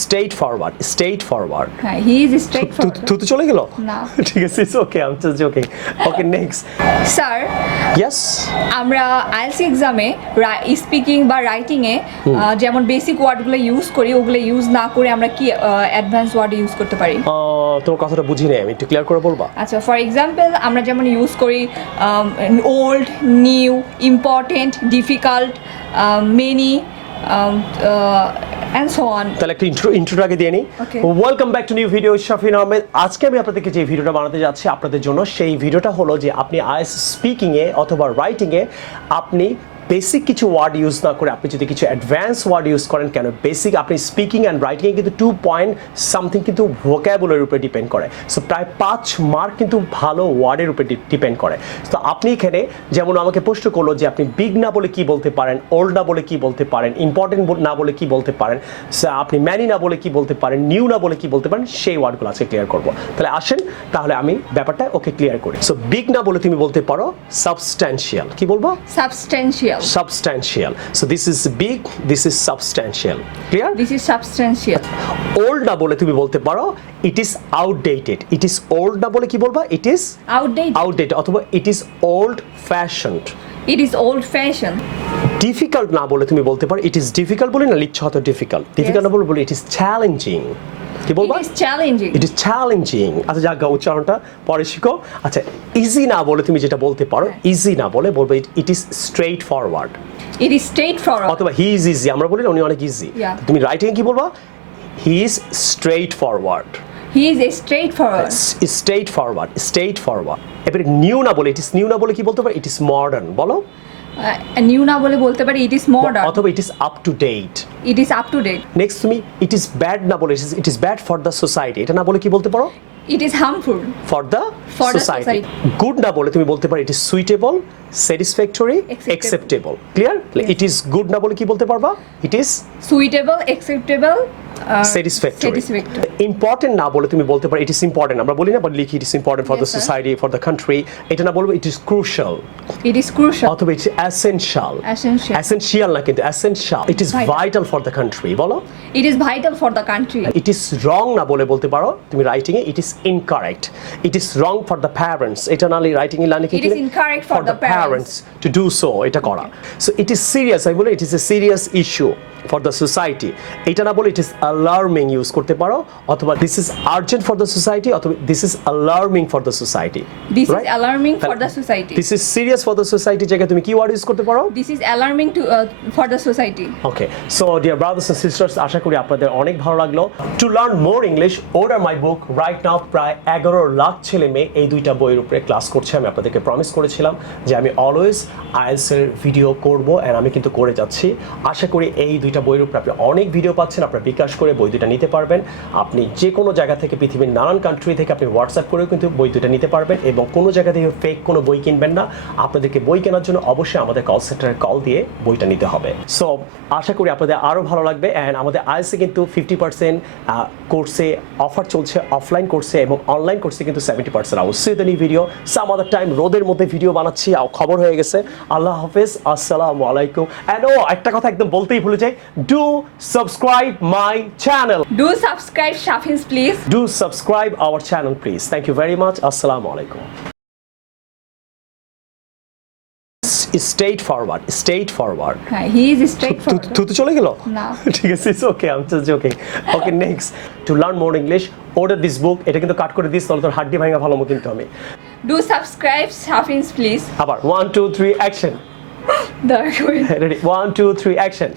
Straight forward হ্যাঁ, he is straight forward. তুই তো চলে গেল না, ঠিক আছে, it's okay, I am just joking. Okay, next. Sir yes, আমরা আইএলটিএস এক্সামে স্পিকিং বা রাইটিংয়ে যেমন বেসিক ওয়ার্ডগুলো ইউজ করি, ওগুলো ইউজ না করে আমরা কি অ্যাডভান্স ওয়ার্ড ইউজ করতে পারি? তোমার কথাটা বুঝি নাই, আমি একটু ক্লিয়ার করে বলবা? আচ্ছা, ফর এক্সাম্পল আমরা যেমন ইউজ করি old, new, important, difficult, many and so on. তাহলে একটা ইন্ট্রোটাকে দিয়ে নিই। Welcome back to new video, Shafin Ahmed. আজকে আমি আপনাদেরকে যে ভিডিওটা বানাতে যাচ্ছি আপনাদের জন্য, সেই ভিডিওটা হলো যে আপনি আইএলটিএস স্পিকিংয়ে অথবা রাইটিংয়ে আপনি বেসিক কিছু ওয়ার্ড ইউজ না করে আপনি যদি কিছু অ্যাডভান্স ওয়ার্ড ইউজ করেন, কেন বেসিক আপনি স্পিকিং অ্যান্ড রাইটিংয়ে কিন্তু 2 পয়েন্ট সামথিং কিন্তু ভোক্যাবুলারির উপরে ডিপেন্ড করে। সো প্রায় 5 মার্ক কিন্তু ভালো ওয়ার্ডের উপরে ডিপেন্ড করে। তো আপনি এখানে যেমন আমাকে প্রশ্ন করলো যে আপনি বিগ না বলে কি বলতে পারেন, ওল্ড না বলে কি বলতে পারেন, ইম্পর্টেন্ট না বলে কি বলতে পারেন, আপনি ম্যানি না বলে কি বলতে পারেন, নিউ না বলে কি বলতে পারেন, সেই ওয়ার্ডগুলো আজকে ক্লিয়ার করবো। তাহলে আসেন, তাহলে আমি ব্যাপারটা ওকে ক্লিয়ার করি। সো বিগ না বলে তুমি বলতে পারো সাবস্ট্যান্সিয়াল। কি বলবো? Substantial. So this is big, this is substantial. Clear? This is substantial. Old না বলে তুমি বলতে পারো it is outdated. It is old না বলে কি বলবা? It is outdated অথবা it is old fashioned. It is old fashioned. Difficult না বলে তুমি বলতে পারো it is difficult বলে না লিখছো হয়তো difficult না বলে it is challenging. কি বলবা? It is challenging. আচ্ছা জায়গা উচ্চারণটা পরে শিখো। আচ্ছা, ইজি না বলে তুমি যেটা বলতে পারো, ইজি না বলে বলবে it is straightforward. It is straightforward. অথবা he is easy, আমরা বলি না উনি অনেক ইজি। তুমি রাইটিং কি বলবা? He is straightforward. He is straightforward. এবারে নিউ না বলে it is new না বলে কি বলতে পারো? It is modern. বলো। নিউ না বলে বলতে পারি it is modern অথবা it is up to date. Next তুমি it is bad না বলে it is bad for the society, এটা না বলে কি বলতে পারো? It is harmful for the society. Good না বলে তুমি বলতে পারো it is suitable, satisfactory, acceptable. Clear? It is good না বলে কি বলতে পারবা? It is suitable, acceptable, satisfactory. Important না বলে তুমি বলতে পারো it is important, আমরা বলি না but লিখি it is important for the society, for the country. এটা না বলবো it is crucial. অথবা it is essential না কিন্তু essential. It is vital for the country. বলো। It is vital for the country. It is wrong না বলে বলতে পারো তুমি writing A it is incorrect. It is wrong for the parents. এটা না রাইটিং এ লাইনে কি? It is incorrect for the parents to do so. এটা করা। So it is serious, I বলে it is a serious issue for the society. এটা না বলে it is alarming ইউজ করতে পারো, অথবা this is urgent for the society, অথবা this is alarming for the society. This is alarming for the society. This is serious for the society জায়গায় তুমি কি ওয়ার্ড ইউজ করতে পারো? This is alarming to for the society. Okay, so dear brothers and sisters, আশা করি আপনাদের অনেক ভালো লাগলো। To learn more English, order my book right now. প্রায় 11 লাখ ছেলে মেয়ে এই দুইটা বইয়ের উপরে ক্লাস করছে। আমি আপনাদেরকে প্রমিস করেছিলাম যে আমি অলওয়েজ আইএলটিএস এর ভিডিও করব, এন্ড আমি কিন্তু করে যাচ্ছি। আশা করি এই দুইটা বইয়ের উপরে আপনি অনেক ভিডিও পাচ্ছেন, আপনারা বিকাশ করে বই দুটো নিতে পারবেন। আপনি যে কোনো জায়গা থেকে, পৃথিবীর নানান কান্ট্রি থেকে আপনি হোয়াটসঅ্যাপ করেও কিন্তু বই দুটো নিতে পারবেন, এবং কোনো জায়গা থেকে ফেক কোনো বই কিনবেন না। আপনাদেরকে বই কেনার জন্য অবশ্যই আমাদের কল সেন্টারে কল দিয়ে বইটা নিতে হবে। সো আশা করি আপনাদের আরও ভালো লাগবে। অ্যান্ড আমাদের আইএলটিএসে কিন্তু 50% কোর্সে অফার চলছে, অফলাইন কোর্সে, এবং অনলাইন কোর্সে কিন্তু 70% of. C the new video some other time. রোদের মধ্যে ভিডিও বানাচ্ছি, খবর হয়ে গেছে। আল্লাহ হাফেজ, আসসালামু আলাইকুম। অ্যান্ড একটা কথা একদম বলতেই ভুলে যাই, do subscribe my channel. Do subscribe Shafins, please. Do subscribe our channel, please. Thank you very much. Assalamu alaikum. Straightforward. He is straightforward. তুই তো চলে গেল? না, ঠিক আছে, it's okay, I'm just joking. Okay, next. To learn more English, order this book. এটা কিন্তু কাট করে দিস, তাহলে তোর হাড্ডি ভাঙা ভালো মতো কিন্তু আমি। Do subscribe Shafins, please. আবার 1 2 3 action. Ready? 1 2 3 action.